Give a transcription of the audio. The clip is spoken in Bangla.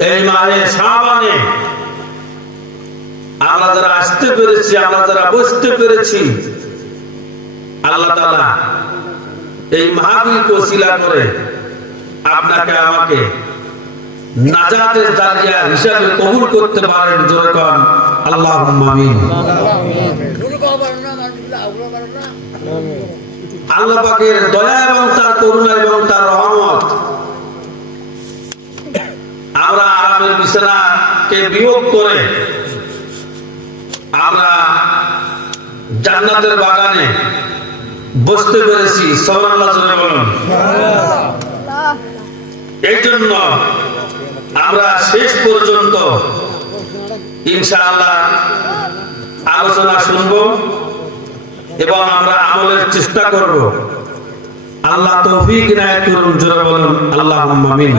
এই আমরা যারা আসতে পেরেছি, আমরা যারা পেরেছি, আল্লাহ তাআলা এই ওসিলা করে আপনাকে আমাকে নাজাতের করতে পারেন আল্লাহ দয়া এবং তার করুণা আমরা আরামের বিছানাকে বিয়োগ করে আমরা জান্নাতের বাগানে বসতে পেরেছি। এই জন্য আমরা শেষ পর্যন্ত ইনশাআল্লাহ আলোচনা শুনব এবং আমরা আমলের চেষ্টা করব। আল্লাহ তৌফিক ইনায়াত করুন, জোরে বলুন আল্লাহ আমিন।